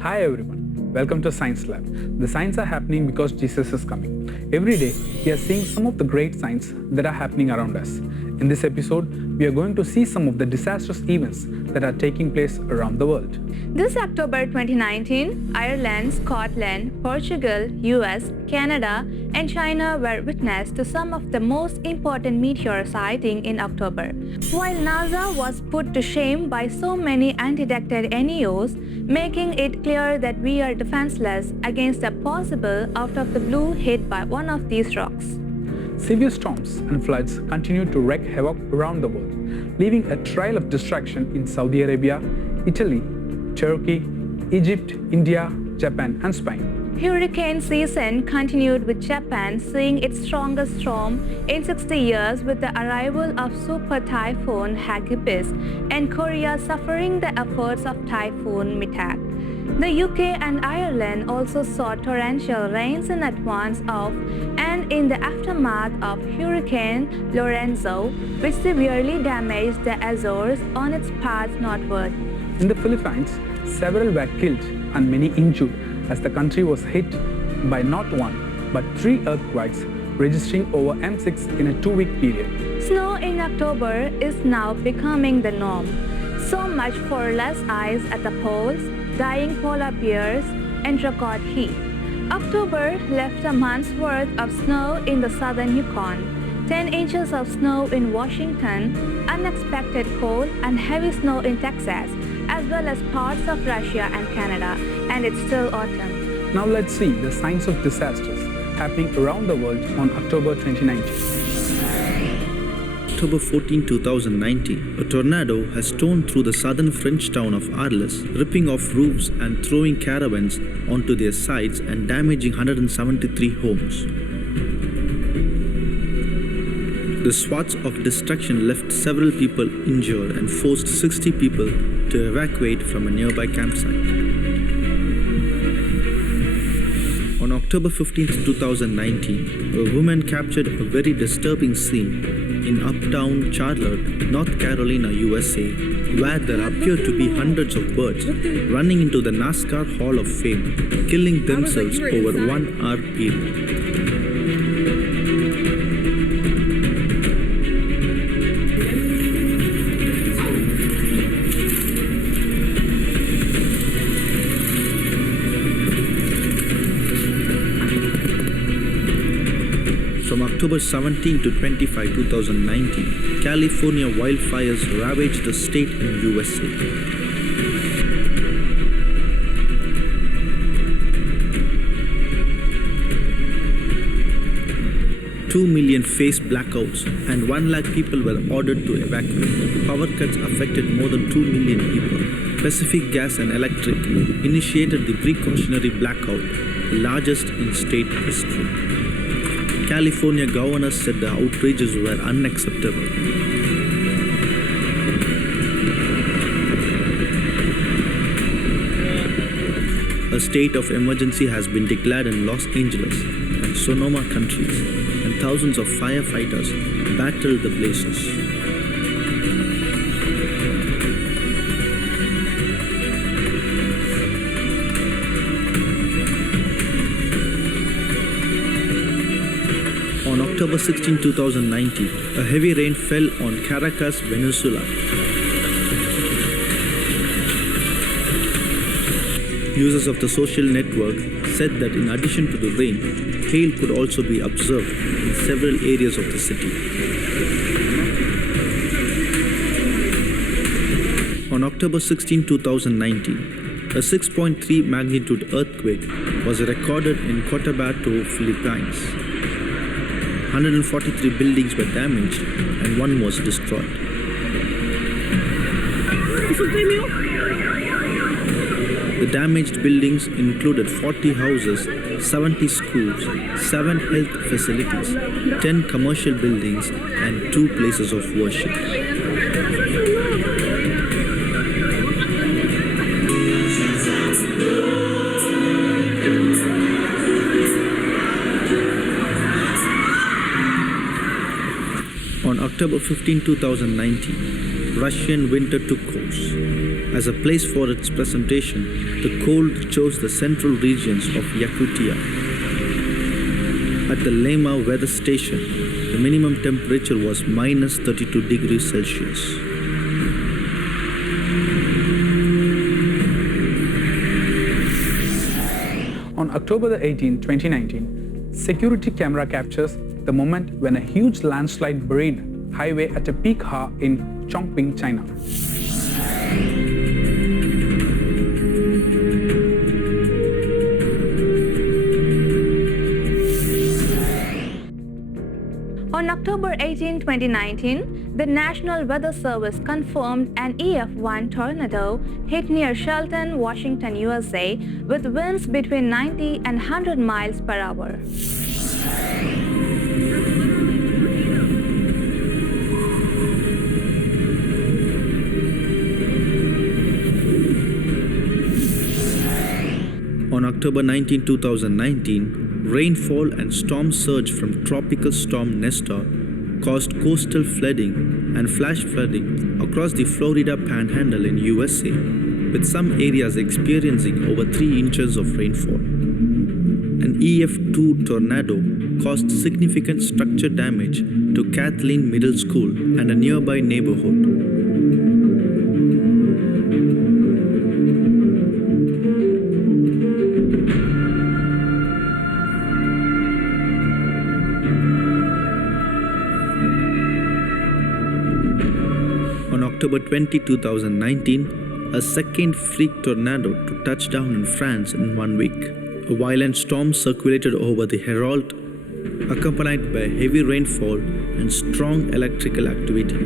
Hi everyone, welcome to Science Lab. The signs are happening because Jesus is coming. Every day, we are seeing some of the great signs that are happening around us. In this episode, we are going to see some of the disastrous events that are taking place around the world. This October 2019, Ireland, Scotland, Portugal, US, Canada, and China were witness to some of the most important meteor sighting in October. While NASA was put to shame by so many undetected NEOs, making it clear that we are defenseless against a possible out-of-the-blue hit by one of these rocks. Severe storms and floods continue to wreak havoc around the world, leaving a trail of destruction in Saudi Arabia, Italy, Turkey, Egypt, India, Japan, and Spain. Hurricane season continued with Japan seeing its strongest storm in 60 years with the arrival of Super Typhoon Hagibis and Korea suffering the efforts of Typhoon Mitag. The UK and Ireland also saw torrential rains in advance of and in the aftermath of Hurricane Lorenzo, which severely damaged the Azores on its path northward. In the Philippines, several were killed and many injured as the country was hit by not one, but 3 earthquakes, registering over M6 in a 2-week period. Snow in October is now becoming the norm. So much for less ice at the poles, dying polar bears, and record heat. October left a month's worth of snow in the southern Yukon, 10 inches of snow in Washington, unexpected cold and heavy snow in Texas, as well as parts of Russia and Canada, and it's still autumn. Now let's see the signs of disasters happening around the world on October 2019. October 14, 2019, a tornado has torn through the southern French town of Arles, ripping off roofs and throwing caravans onto their sides and damaging 173 homes. The swaths of destruction left several people injured and forced 60 people to evacuate from a nearby campsite. On October 15, 2019, a woman captured a very disturbing scene in uptown Charlotte, North Carolina, USA, where there appeared to be hundreds of birds running into the NASCAR Hall of Fame, killing themselves over 1 hour period. From October 17 to 25, 2019, California wildfires ravaged the state in USA. Two million faced blackouts and 1 lakh people were ordered to evacuate. Power cuts affected more than 2 million people. Pacific Gas and Electric initiated the precautionary blackout, the largest in state history. California governor said the outrages were unacceptable. A state of emergency has been declared in Los Angeles and Sonoma counties, and thousands of firefighters battled the blazes. On October 16, 2019, a heavy rain fell on Caracas, Venezuela. Users of the social network said that in addition to the rain, hail could also be observed in several areas of the city. On October 16, 2019, A 6.3 magnitude earthquake was recorded in Cotabato, Philippines. 143 buildings were damaged and one was destroyed. The damaged buildings included 40 houses, 70 schools, 7 health facilities, 10 commercial buildings, and 2 places of worship. On October 15, 2019, Russian winter took course. As a place for its presentation, the cold chose the central regions of Yakutia. At the Lema weather station, the minimum temperature was minus 32 degrees Celsius. On October the 18th, 2019, security camera captures the moment when a huge landslide buried highway at a peak hour in Chongqing, China. On October 18, 2019, the National Weather Service confirmed an EF1 tornado hit near Shelton, Washington, USA, with winds between 90 and 100 miles per hour. On October 19, 2019, rainfall and storm surge from Tropical Storm Nestor caused coastal flooding and flash flooding across the Florida Panhandle in USA, with some areas experiencing over 3 inches of rainfall. An EF2 tornado caused significant structure damage to Kathleen Middle School and a nearby neighborhood. On October 20, 2019, a second freak tornado took touchdown in France in 1 week. A violent storm circulated over the Hérault, accompanied by heavy rainfall and strong electrical activity.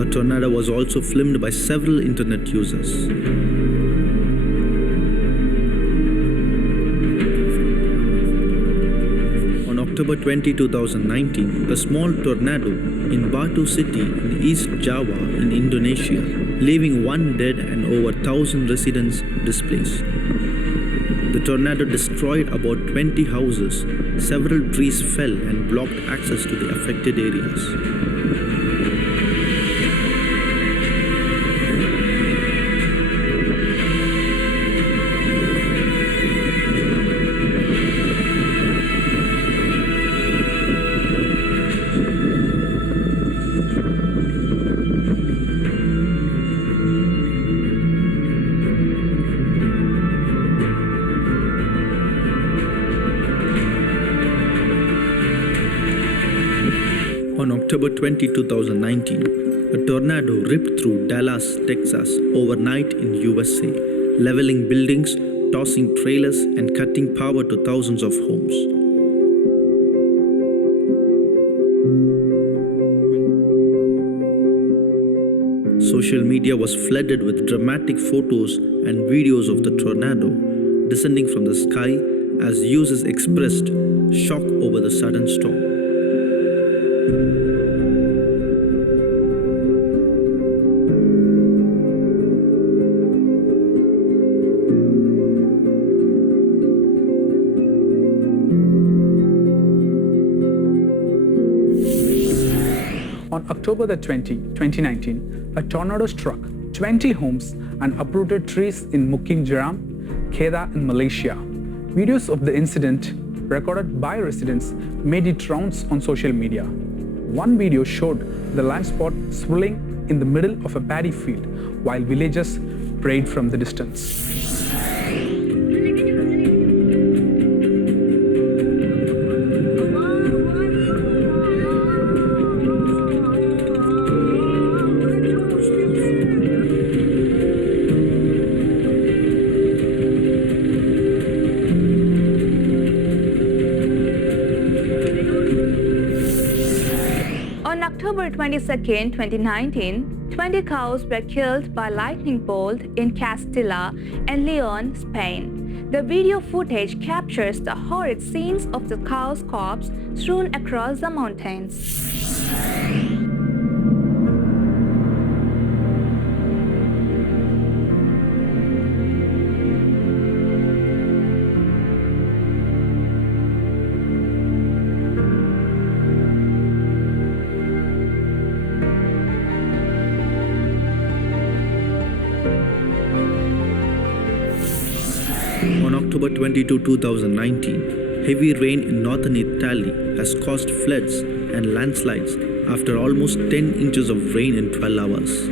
A tornado was also filmed by several internet users. On October 20, 2019, a small tornado in Batu City in East Java in Indonesia, leaving 1 dead and over 1,000 residents displaced. The tornado destroyed about 20 houses, several trees fell and blocked access to the affected areas. On October 20, 2019, a tornado ripped through Dallas, Texas overnight in USA, leveling buildings, tossing trailers, and cutting power to thousands of homes. Social media was flooded with dramatic photos and videos of the tornado descending from the sky as users expressed shock over the sudden storm. On October the 20, 2019, a tornado struck 20 homes and uprooted trees in Mukim Jeram, Kedah in Malaysia. Videos of the incident recorded by residents made it rounds on social media. One video showed the land spot swirling in the middle of a paddy field while villagers prayed from the distance. October 22, 2019, 20 cows were killed by lightning bolt in Castilla and Leon, Spain. The video footage captures the horrid scenes of the cows' corpses strewn across the mountains. On October 22, 2019, heavy rain in northern Italy has caused floods and landslides after almost 10 inches of rain in 12 hours.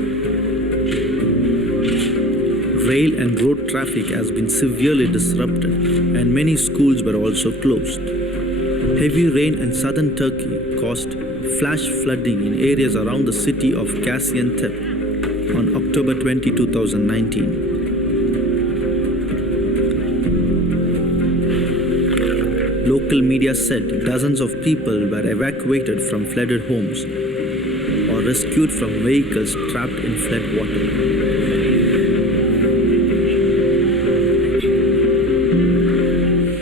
Rail and road traffic has been severely disrupted and many schools were also closed. Heavy rain in southern Turkey caused flash flooding in areas around the city of Gaziantep on October 20, 2019. Local media said dozens of people were evacuated from flooded homes or rescued from vehicles trapped in flood water.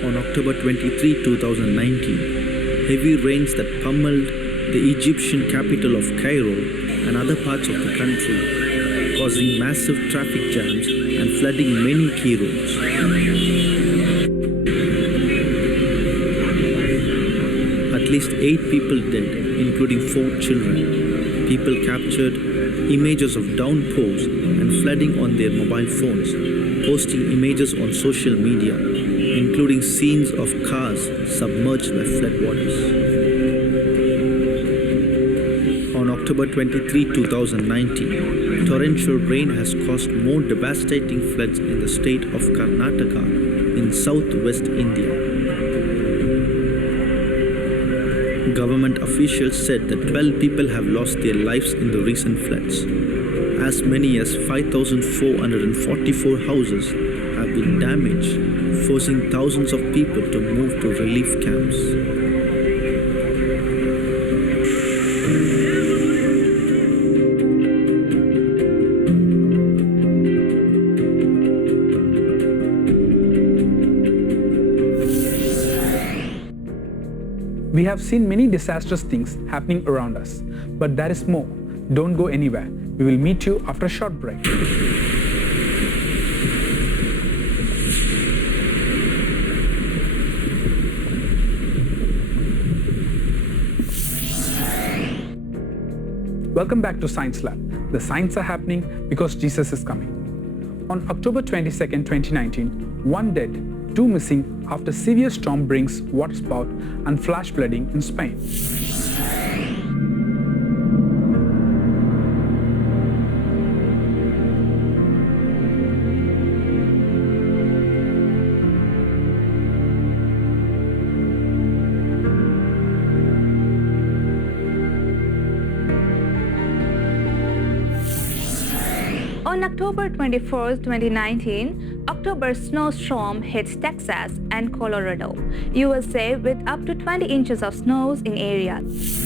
On October 23, 2019, heavy rains that pummeled the Egyptian capital of Cairo and other parts of the country, causing massive traffic jams and flooding many key roads. At least 8 people dead, including 4 children. People captured images of downpours and flooding on their mobile phones, posting images on social media, including scenes of cars submerged by floodwaters. On October 23, 2019, torrential rain has caused more devastating floods in the state of Karnataka in southwest India. Government officials said that 12 people have lost their lives in the recent floods. As many as 5,444 houses have been damaged, forcing thousands of people to move to relief camps. We have seen many disastrous things happening around us, but there is more. Don't go anywhere. We will meet you after a short break. Welcome back to Science Lab. The signs are happening because Jesus is coming. On October 22, 2019, 1 dead, 2 missing after severe storm brings waterspout and flash flooding in Spain. On October 24, 2019, October snowstorm hits Texas and Colorado, USA with up to 20 inches of snows in areas.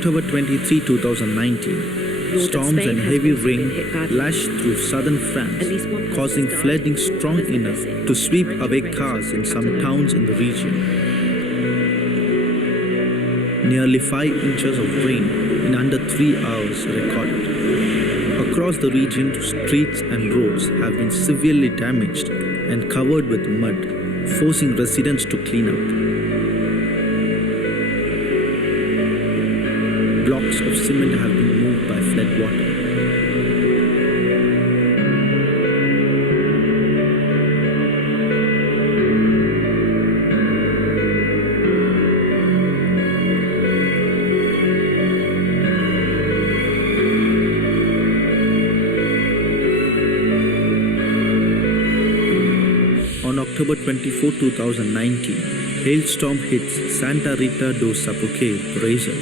October 23, 2019, storms and heavy rain lashed through southern France, causing flooding strong enough to sweep away cars in some towns in the region. Nearly 5 inches of rain in under 3 hours recorded. Across the region, streets and roads have been severely damaged and covered with mud, forcing residents to clean up. Blocks of cement have been moved by flood water. On October 24, 2019, Hailstorm hits Santa Rita do Sapucaí, Brazil.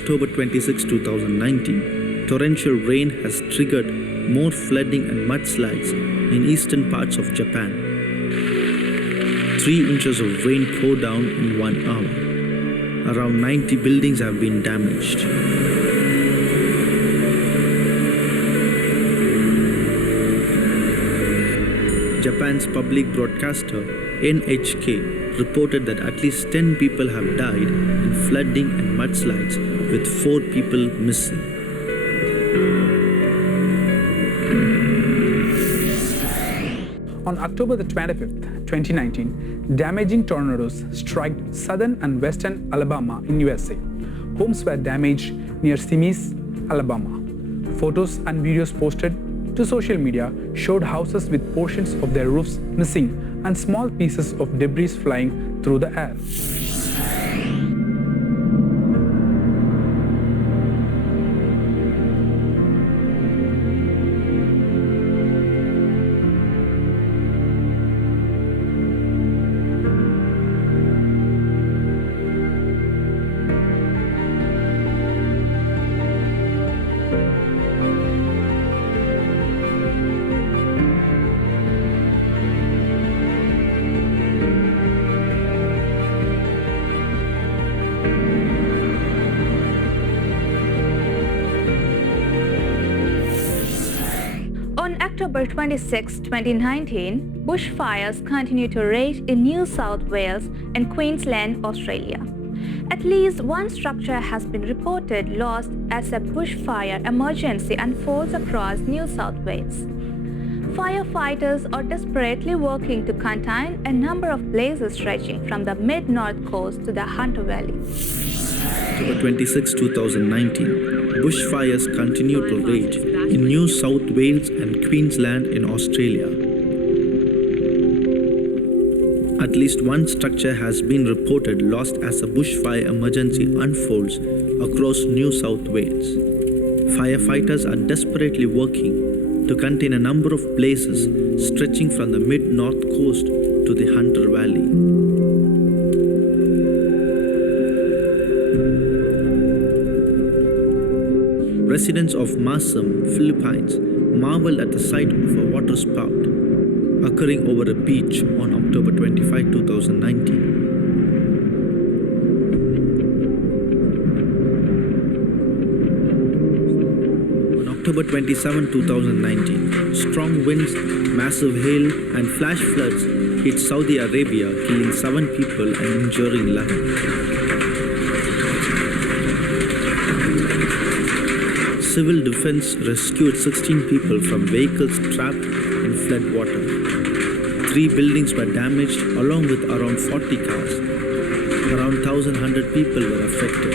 October 26, 2019, torrential rain has triggered more flooding and mudslides in eastern parts of Japan. 3 inches of rain poured down in 1 hour. Around 90 buildings have been damaged. Japan's public broadcaster NHK reported that at least 10 people have died in flooding and mudslides, with 4 people missing. On October the 25th, 2019, damaging tornadoes struck southern and western Alabama in USA. Homes were damaged near Simi's, Alabama. Photos and videos posted to social media showed houses with portions of their roofs missing and small pieces of debris flying through the air. On October 26, 2019, bushfires continue to rage in New South Wales and Queensland, Australia. At least one structure has been reported lost as a bushfire emergency unfolds across New South Wales. Firefighters are desperately working to contain a number of blazes stretching from the mid-north coast to the Hunter Valley. October 26, 2019, bushfires continue to rage in New South Wales and Queensland in Australia. At least one structure has been reported lost as a bushfire emergency unfolds across New South Wales. Firefighters are desperately working to contain a number of blazes stretching from the mid-north coast to the Hunter Valley. Residents of Masum, Philippines, marveled at the sight of a water spout occurring over a beach on October 25, 2019. On October 27, 2019, strong winds, massive hail, and flash floods hit Saudi Arabia, killing 7 people and injuring 11. Civil defense rescued 16 people from vehicles trapped in flood water. 3 buildings were damaged along with around 40 cars. Around 1,100 people were affected.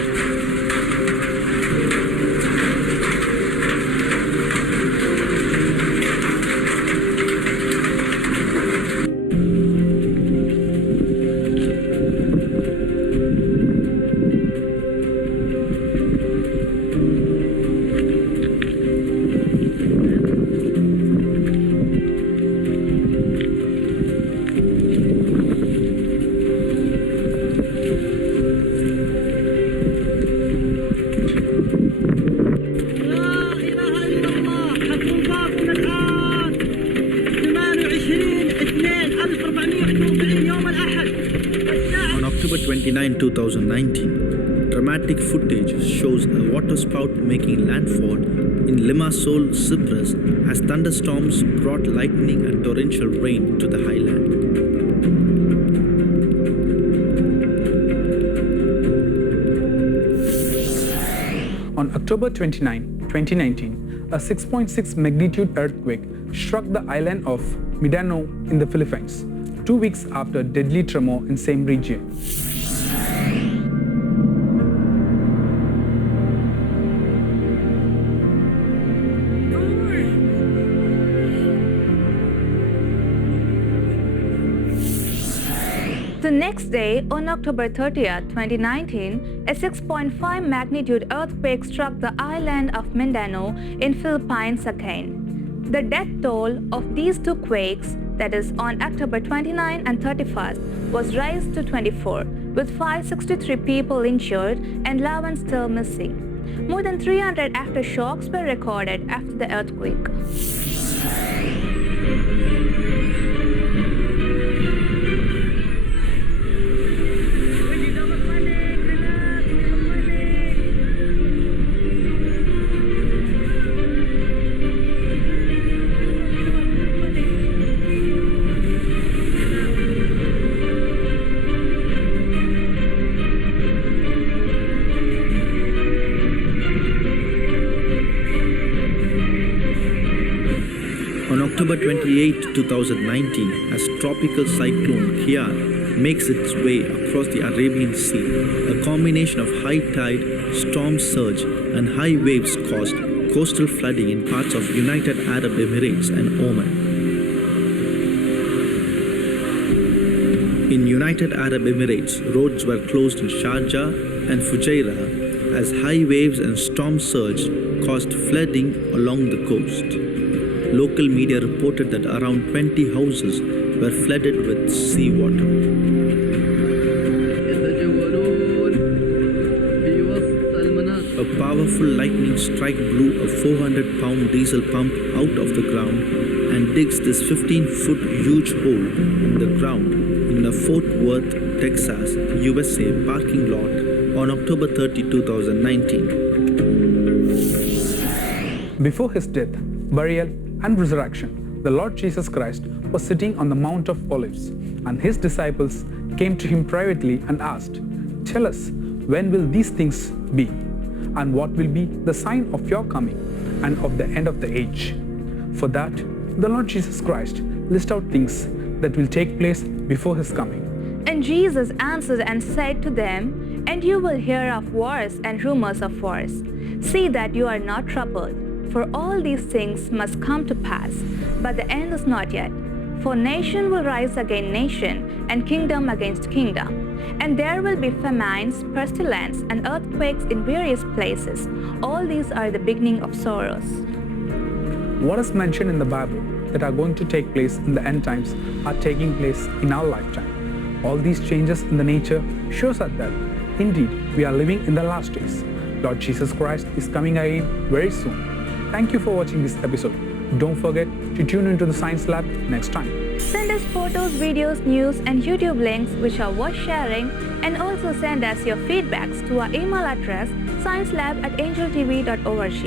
On October 29, 2019, dramatic footage shows a waterspout making landfall in Limassol, Cyprus as thunderstorms brought lightning and torrential rain to the highland. On October 29, 2019, a 6.6 magnitude earthquake struck the island of Mindanao in the Philippines, 2 weeks after deadly tremor in same region. The next day, on October 30th, 2019, a 6.5 magnitude earthquake struck the island of Mindanao in Philippines again. The death toll of these two quakes, that is on October 29 and 31st, was raised to 24, with 563 people injured and 11 still missing. More than 300 aftershocks were recorded after the earthquake. On October 28, 2019, as tropical cyclone Kiar makes its way across the Arabian Sea, a combination of high tide, storm surge, and high waves caused coastal flooding in parts of United Arab Emirates and Oman. In United Arab Emirates, roads were closed in Sharjah and Fujairah as high waves and storm surge caused flooding along the coast. Local media reported that around 20 houses were flooded with seawater. A powerful lightning strike blew a 400-pound diesel pump out of the ground and digs this 15-foot huge hole in the ground in a Fort Worth, Texas, USA parking lot on October 30, 2019. Before his death, burial, and resurrection, the Lord Jesus Christ was sitting on the Mount of Olives, and his disciples came to him privately and asked, "Tell us, when will these things be? And what will be the sign of your coming and of the end of the age?" For that, the Lord Jesus Christ lists out things that will take place before his coming. And Jesus answered and said to them, "And you will hear of wars and rumors of wars. See that you are not troubled. For all these things must come to pass, but the end is not yet. For nation will rise against nation, and kingdom against kingdom. And there will be famines, pestilence, and earthquakes in various places. All these are the beginning of sorrows." What is mentioned in the Bible that are going to take place in the end times are taking place in our lifetime. All these changes in the nature shows us that indeed we are living in the last days. Lord Jesus Christ is coming again very soon. Thank you for watching this episode. Don't forget to tune into the Science Lab next time. Send us photos, videos, news, and YouTube links which are worth sharing, and also send us your feedbacks to our email address sciencelab@angeltv.org.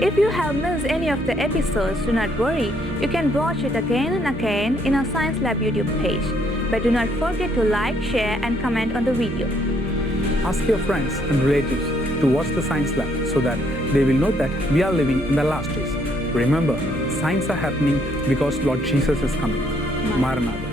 If you have missed any of the episodes, do not worry. You can watch it again and again in our Science Lab YouTube page. But do not forget to like, share, and comment on the video. Ask your friends and relatives to watch the Science Lab so that they will know that we are living in the last days. Remember, signs are happening because Lord Jesus is coming. Maranatha.